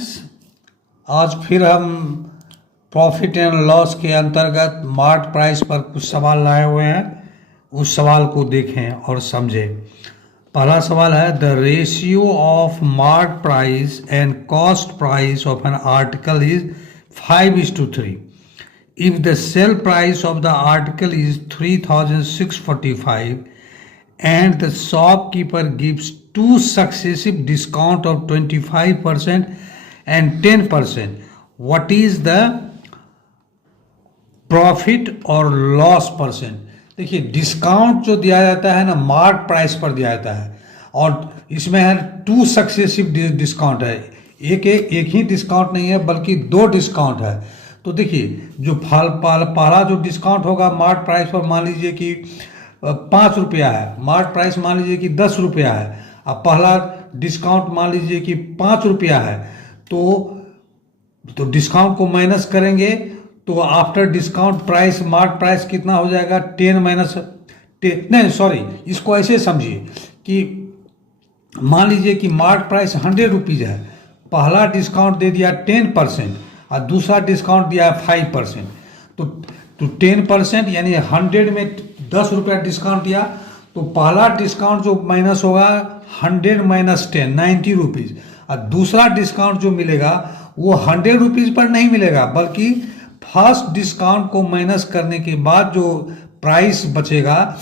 Friends, आज फिर हम प्रॉफिट एंड लॉस के अंतर्गत मार्ट प्राइस पर कुछ सवाल लाए हुए हैं। उस सवाल को देखें और समझें। पहला सवाल है, the ratio of mart price and cost price of an article is 5:3। If the sale price of the article is 3,645 and the shopkeeper gives two successive discount of 25% and 10%, what is the profit और loss percent? देखिए, discount जो दिया जाता है ना, mark price पर दिया जाता है और इसमें है 2 सक्सेसिव डिस्काउंट है। एक ही डिस्काउंट नहीं है बल्कि 2 डिस्काउंट है। तो देखिए, जो पहला जो डिस्काउंट होगा मार्क प्राइस पर, मान लीजिए कि 5 रुपया है, मार्क प्राइस मान लीजिए कि 10 रुपया है, अब पहला डिस्काउंट मान लीजिए कि 5 रुपया है, तो डिस्काउंट को माइनस करेंगे तो after discount price mark price कितना हो जाएगा? 10 नहीं सॉरी, इसको ऐसे समझिए कि मान लीजिए कि मार्क प्राइस 100 रुपीज़ है, पहला डिस्काउंट दे दिया 10% और दूसरा डिस्काउंट दिया 5%। तो 10% यानी 100 में 10 रुपया डिस्काउंट दिया, तो पहला डिस्काउंट जो माइनस होगा 100 माइनस 10, 90 रुपीज़, और दूसरा डिस्काउंट जो मिलेगा वो 100 रुपीज़ पर नहीं मिलेगा बल्कि फर्स्ट डिस्काउंट को माइनस करने के बाद जो प्राइस बचेगा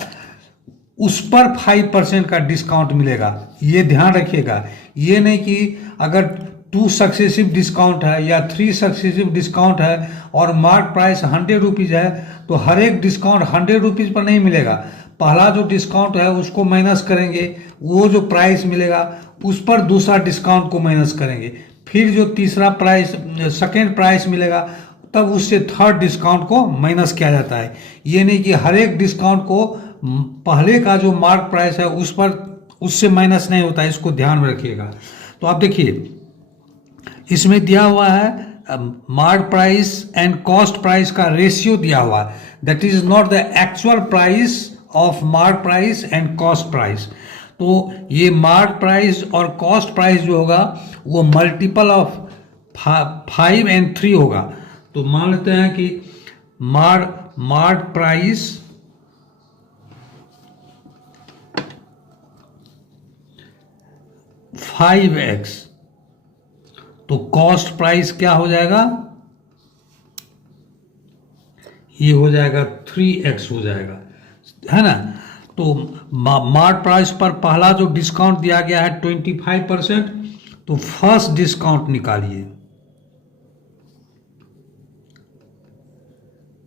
उस पर 5% का डिस्काउंट मिलेगा। ये ध्यान रखिएगा। ये नहीं कि अगर 2 सक्सेसिव डिस्काउंट है या 3 सक्सेसिव डिस्काउंट है और मार्क प्राइस 100 रुपीज़ है तो हर एक डिस्काउंट 100 रुपीज़ पर नहीं मिलेगा। पहला जो डिस्काउंट है उसको माइनस करेंगे, वो जो प्राइस मिलेगा उस पर दूसरा डिस्काउंट को माइनस करेंगे, फिर जो तीसरा प्राइस सेकेंड प्राइस मिलेगा तब उससे थर्ड डिस्काउंट को माइनस किया जाता है। ये नहीं कि हर एक डिस्काउंट को पहले का जो मार्क प्राइस है उस पर उससे माइनस नहीं होता है, इसको ध्यान में रखिएगा। तो आप देखिए, इसमें दिया हुआ है mark price and cost price का रेशियो दिया हुआ है, that is not the actual price of mark price and cost price. तो ये मार्क प्राइस और कॉस्ट प्राइस जो होगा वो मल्टीपल ऑफ 5 और 3 होगा। तो मान लेते हैं कि मार्क प्राइस (5x), तो कॉस्ट प्राइस क्या हो जाएगा? ये हो जाएगा 3x हो जाएगा, है ना। तो मार्क प्राइस पर पहला जो डिस्काउंट दिया गया है 25%, तो फर्स्ट डिस्काउंट निकालिए।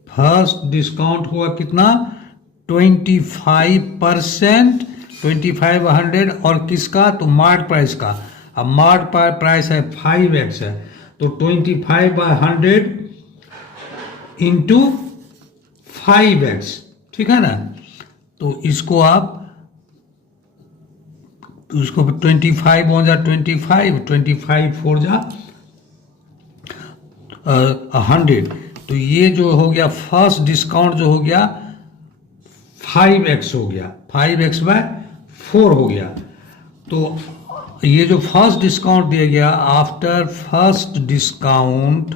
फर्स्ट डिस्काउंट हुआ कितना? 25%, 2500 और किसका? तो मार्क प्राइस का। अब मार्क प्राइस है 5x है, तो 25/100 इंटू 5x, ठीक है ना। तो इसको आप उसको 25 हो जा 25 4 जा 100। तो ये जो हो गया फर्स्ट डिस्काउंट जो हो गया 5x हो गया, 5x/4 हो गया। तो ये जो फर्स्ट डिस्काउंट दिया गया, आफ्टर फर्स्ट डिस्काउंट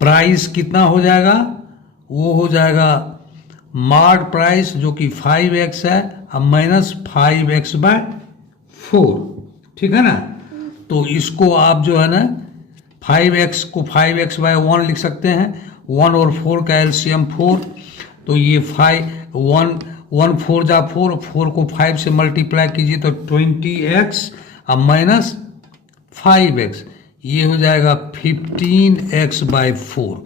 प्राइस कितना हो जाएगा? वो हो जाएगा मार्क प्राइस जो कि 5x है अब माइनस 5x/4, ठीक है ना। तो इसको आप जो है ना 5x को 5x/1 लिख सकते हैं। 1 और 4 का एलसीएम 4, तो ये 1 4 जा 4, 4 को 5 से मल्टीप्लाई कीजिए तो 20x अब माइनस 5x, ये हो जाएगा 15x/4।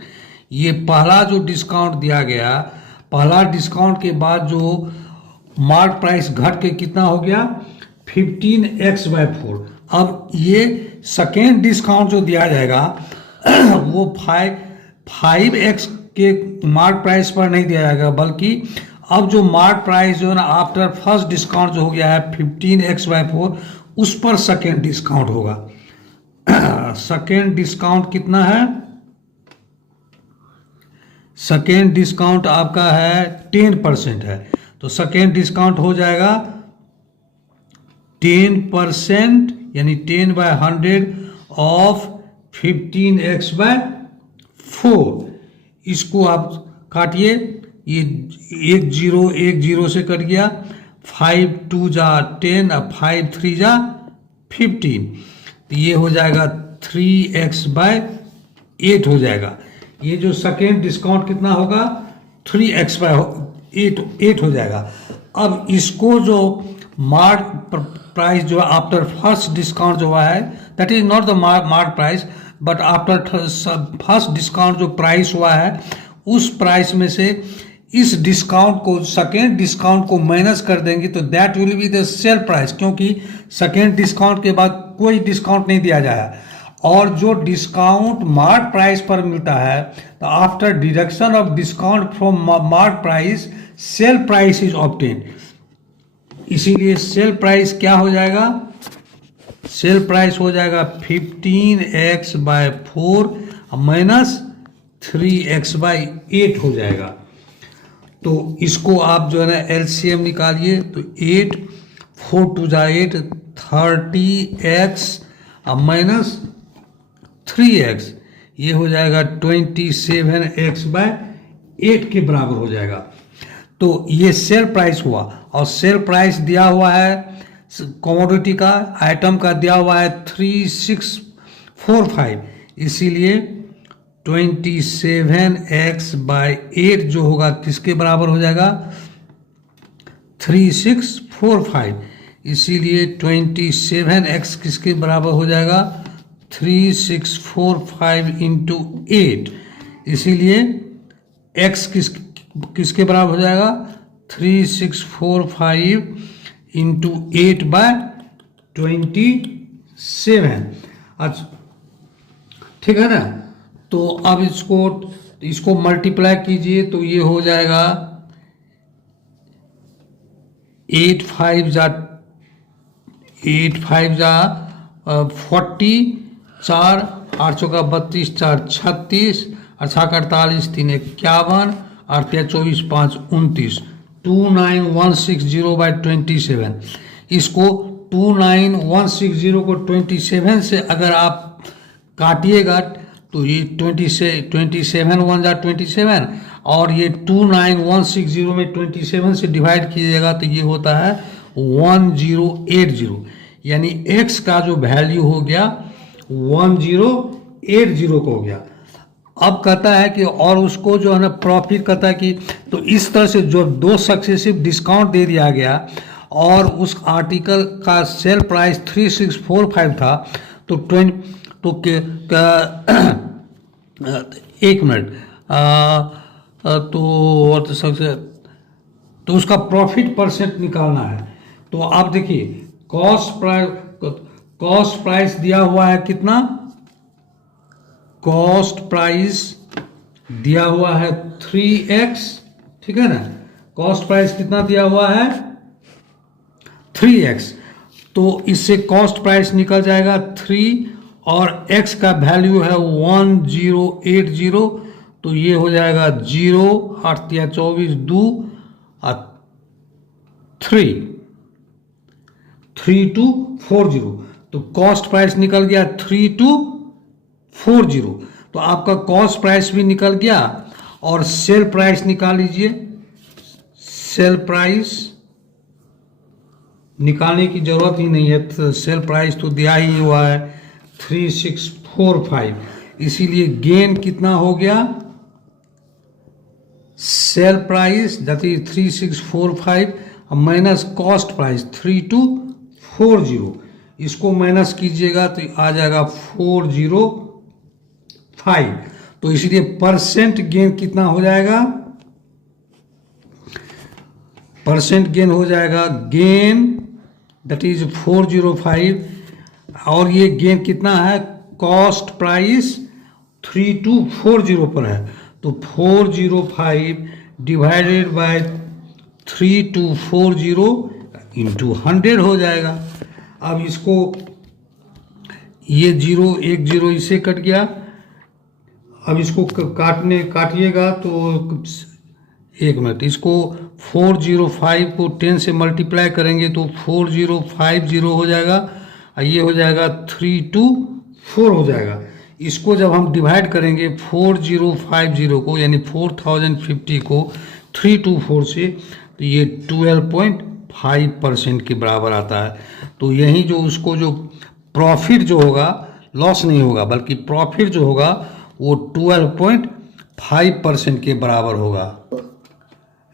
ये पहला जो डिस्काउंट दिया गया, पहला डिस्काउंट के बाद जो मार्क प्राइस घट के कितना हो गया? 15x/4। अब ये सेकेंड डिस्काउंट जो दिया जाएगा वो 5x के मार्क प्राइस पर नहीं दिया जाएगा बल्कि अब जो मार्क प्राइस जो है ना आफ्टर फर्स्ट डिस्काउंट जो हो गया है 15x/4 उस पर सेकेंड डिस्काउंट होगा। सेकेंड डिस्काउंट कितना है? सेकेंड डिस्काउंट आपका है 10% है, तो सेकेंड डिस्काउंट हो जाएगा 10% यानी 10/100 ऑफ 15x/4। इसको आप काटिए, ये एक जीरो से कट गया, 5 2 जा 10 और 5 3 जा 15, तो ये हो जाएगा 3x/8 हो जाएगा। ये जो सेकेंड डिस्काउंट कितना होगा, 3x/8 हो जाएगा। अब इसको जो मार्क प्राइस जो आफ्टर फर्स्ट डिस्काउंट जो हुआ है, that is not the mark price, but after first discount जो प्राइस हुआ है, उस प्राइस में से इस डिस्काउंट को, सेकेंड डिस्काउंट को माइनस कर देंगे तो that will be the sale price, क्योंकि सेकेंड डिस्काउंट के बाद कोई डिस्काउंट नहीं दिया जाएगा। और जो डिस्काउंट मार्क प्राइस पर मिलता है, तो after deduction of discount from mark price sale price is obtain. इसीलिए सेल प्राइस क्या हो जाएगा, सेल प्राइस हो जाएगा 15x/4 माइनस 3x/8 हो जाएगा। तो इसको आप जो है ना एलसीएम निकालिए, तो 8 4 2 जा 8, 30x माइनस 3x, ये हो जाएगा 27x/8 के बराबर हो जाएगा। तो ये सेल प्राइस हुआ, और सेल प्राइस दिया हुआ है कमोडिटी का, आइटम का दिया हुआ है 3645, इसीलिए 27x/8 जो होगा किसके बराबर हो जाएगा, 3645, इसीलिए 27x किसके बराबर हो जाएगा, 3645 इंटू 8, इसीलिए x किसके बराबर हो जाएगा, 3645 इंटू 8/27। अच्छा ठीक है ना। तो अब इसको मल्टीप्लाई कीजिए, तो ये हो जाएगा 8 5 जा 40, 4 8 चौका 32, 4 36, 8 48, 3 51, 8 24 5 29, 29160/27। इसको 29160 को 27 से अगर आप काटिएगा तो ये 27 1 जा 27, और ये 29160 में 27 से डिवाइड कीजिएगा तो ये होता है 1080, यानी x का जो वैल्यू हो गया 1080 को हो गया। अब कहता है कि और उसको जो है ना प्रॉफिट कहता है कि, तो इस तरह से जो 2 सक्सेसिव डिस्काउंट दे दिया गया और उस आर्टिकल का सेल प्राइस 3645 था, तो एक मिनट, तो उसका प्रॉफिट परसेंट निकालना है। तो आप देखिए कॉस्ट प्राइस दिया हुआ है कितना, कॉस्ट प्राइस दिया हुआ है 3x, ठीक है ना, कॉस्ट प्राइस कितना दिया हुआ है 3x, तो इससे कॉस्ट प्राइस निकल जाएगा 3 और x का वैल्यू है 1080, तो ये हो जाएगा 0 8 या 24 2 और 3240, तो कॉस्ट प्राइस निकल गया 3240। तो आपका कॉस्ट प्राइस भी निकल गया, और सेल प्राइस निकाल लीजिए। सेल प्राइस निकालने की जरूरत ही नहीं है, तो सेल प्राइस तो दिया ही हुआ है 3645, इसीलिए गेन कितना हो गया, sale price that is 3645 minus cost price 3240, इसको माइनस कीजिएगा तो आ जाएगा 405। तो इसीलिए परसेंट गेन कितना हो जाएगा, परसेंट गेन हो जाएगा गेन दैट इज 405, और ये गेन कितना है, कॉस्ट प्राइस 3240 पर है, तो 405 डिवाइडेड बाय 3240 इंटू 100 हो जाएगा। अब इसको ये 0 1 0 इससे कट गया, अब इसको काटिएगा तो एक मिनट, इसको 405 को 10 से मल्टीप्लाई करेंगे तो 4050 हो जाएगा, और ये हो जाएगा 324 हो जाएगा। इसको जब हम डिवाइड करेंगे 4050 को, यानी 4050 को 324 से, तो ये 12.5% के बराबर आता है। तो यही जो उसको जो प्रॉफिट जो होगा, लॉस नहीं होगा बल्कि प्रॉफिट जो होगा वो 12.5% के बराबर होगा।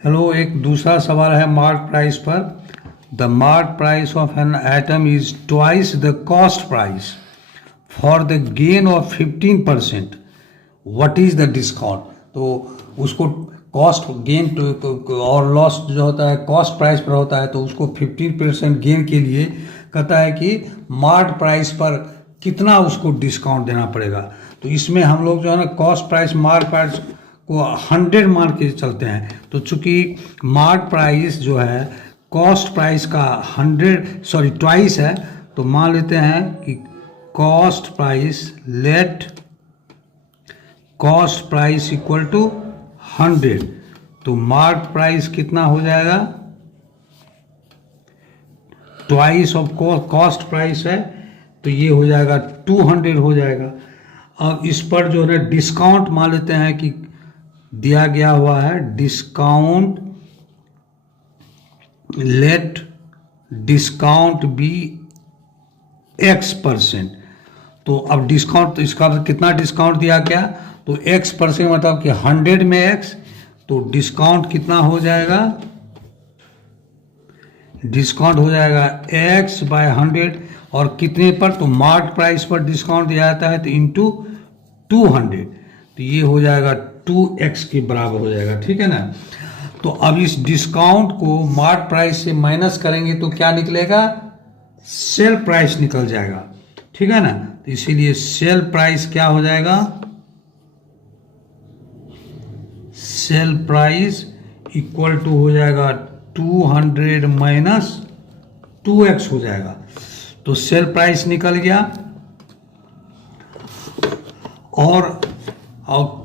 हेलो, एक दूसरा सवाल है मार्क प्राइस पर। The mark price of an item is twice the cost price for the gain of 15%, what is the discount. तो उसको कॉस्ट गेन और लॉस जो होता है कॉस्ट प्राइस पर होता है, तो उसको 15% गेन के लिए कहता है कि मार्क प्राइस पर कितना उसको डिस्काउंट देना पड़ेगा। तो इसमें हम लोग जो है ना कॉस्ट प्राइस मार्क प्राइस को 100 मान के चलते हैं। तो चूंकि मार्क प्राइस जो है कॉस्ट प्राइस का ट्वाइस है, तो मान लेते हैं कि कॉस्ट प्राइस इक्वल टू 100। तो मार्क प्राइस कितना हो जाएगा, ट्वाइस ऑफ कॉस्ट प्राइस है, तो ये हो जाएगा 200 हो जाएगा। अब इस पर जो है डिस्काउंट मान लेते हैं कि दिया गया हुआ है discount, let discount be X%। तो अब डिस्काउंट इसका कितना डिस्काउंट दिया गया, तो X% मतलब कि 100 में X, तो डिस्काउंट कितना हो जाएगा, डिस्काउंट हो जाएगा X/100, और कितने पर, तो मार्क प्राइस पर डिस्काउंट दिया जाता है तो इंटू 200, तो ये हो जाएगा 2x के बराबर हो जाएगा। ठीक है ना। तो अब इस डिस्काउंट को मार्क प्राइस से माइनस करेंगे तो क्या निकलेगा, सेल प्राइस निकल जाएगा। ठीक है ना। तो इसीलिए सेल प्राइस क्या हो जाएगा, सेल प्राइस इक्वल टू हो जाएगा 200 माइनस 2x हो जाएगा। तो सेल प्राइस निकल गया, और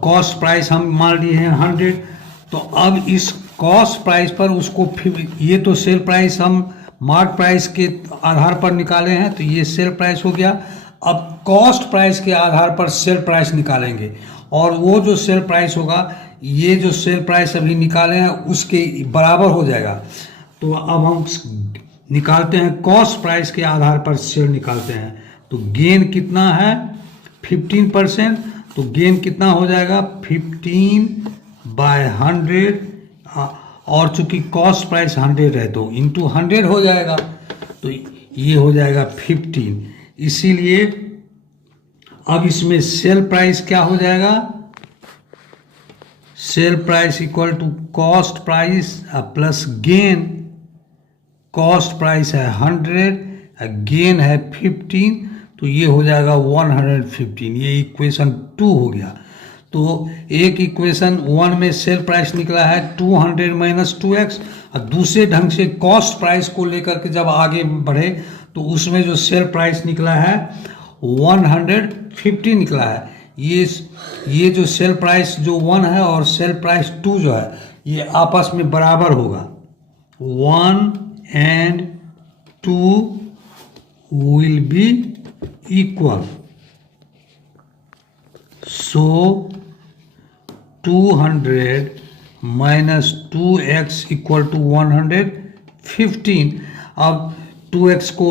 कॉस्ट प्राइस हम मान लिए हैं 100। तो अब इस कॉस्ट प्राइस पर उसको फिर, ये तो सेल प्राइस हम मार्क प्राइस के आधार पर निकाले हैं, तो ये सेल प्राइस हो गया। अब कॉस्ट प्राइस के आधार पर सेल प्राइस निकालेंगे, और वो जो सेल प्राइस होगा, ये जो सेल प्राइस अभी निकाले हैं उसके बराबर हो जाएगा। तो अब हम निकालते हैं कॉस्ट प्राइस के आधार पर सेल निकालते हैं। तो गेन कितना है 15%, तो गेन कितना हो जाएगा 15/100, और चूंकि कॉस्ट प्राइस 100 है तो इंटू 100 हो जाएगा, तो ये हो जाएगा 15। इसीलिए अब इसमें सेल प्राइस क्या हो जाएगा, sale price equal to cost price plus gain. Cost price है 100, गेन है 15, तो ये हो जाएगा 115। ये इक्वेशन 2 हो गया। तो एक इक्वेशन 1 में सेल प्राइस निकला है 200 माइनस 2x, और दूसरे ढंग से कॉस्ट प्राइस को लेकर के जब आगे बढ़े तो उसमें जो सेल प्राइस निकला है 150 निकला है। ये जो सेल प्राइस जो 1 है और सेल प्राइस 2 जो है, ये आपस में बराबर होगा। 1 and 2 will be equal. So 200 minus 2x equal to 115। अब 2x को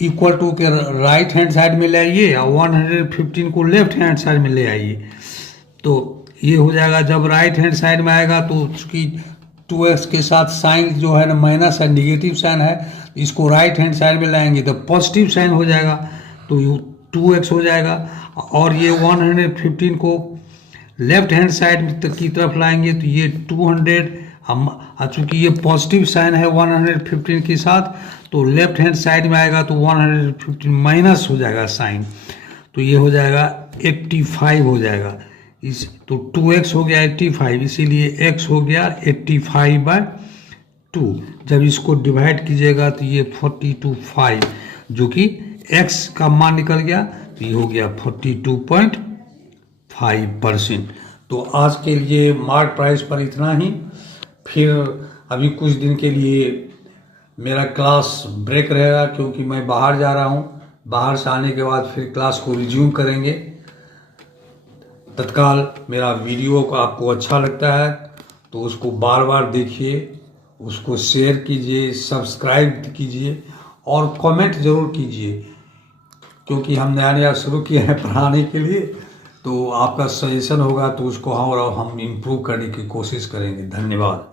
इक्वल टू के राइट हैंड साइड में ले आइए और 115 को लेफ्ट हैंड साइड में ले आइए, तो ये हो जाएगा। जब राइट हैंड साइड में आएगा तो उसकी 2x के साथ साइन जो है ना माइनस है, निगेटिव साइन है, इसको राइट हैंड साइड में लाएंगे तो पॉजिटिव साइन हो जाएगा, तो 2x हो जाएगा। और ये 115 को लेफ्ट हैंड साइड की तरफ लाएंगे तो ये 200, हम चूँकि ये पॉजिटिव साइन है 115 के साथ, तो लेफ्ट हैंड साइड में आएगा तो 115 माइनस हो जाएगा साइन, तो ये हो जाएगा 85 हो जाएगा। इस तो 2x हो गया 85, इसीलिए x हो गया 85/2। जब इसको डिवाइड कीजिएगा तो ये 42.5, जो कि x का मान निकल गया, तो ये हो गया 42.5%। तो आज के लिए मार्क प्राइस पर इतना ही। फिर अभी कुछ दिन के लिए मेरा क्लास ब्रेक रहेगा, क्योंकि मैं बाहर जा रहा हूँ। बाहर से आने के बाद फिर क्लास को रिज्यूम करेंगे। तत्काल मेरा वीडियो को आपको अच्छा लगता है तो उसको बार बार देखिए, उसको शेयर कीजिए, सब्सक्राइब कीजिए और कमेंट ज़रूर कीजिए, क्योंकि हम नया नया शुरू किए हैं पढ़ाने के लिए। तो आपका सजेशन होगा तो उसको हम इम्प्रूव करने की कोशिश करेंगे। धन्यवाद।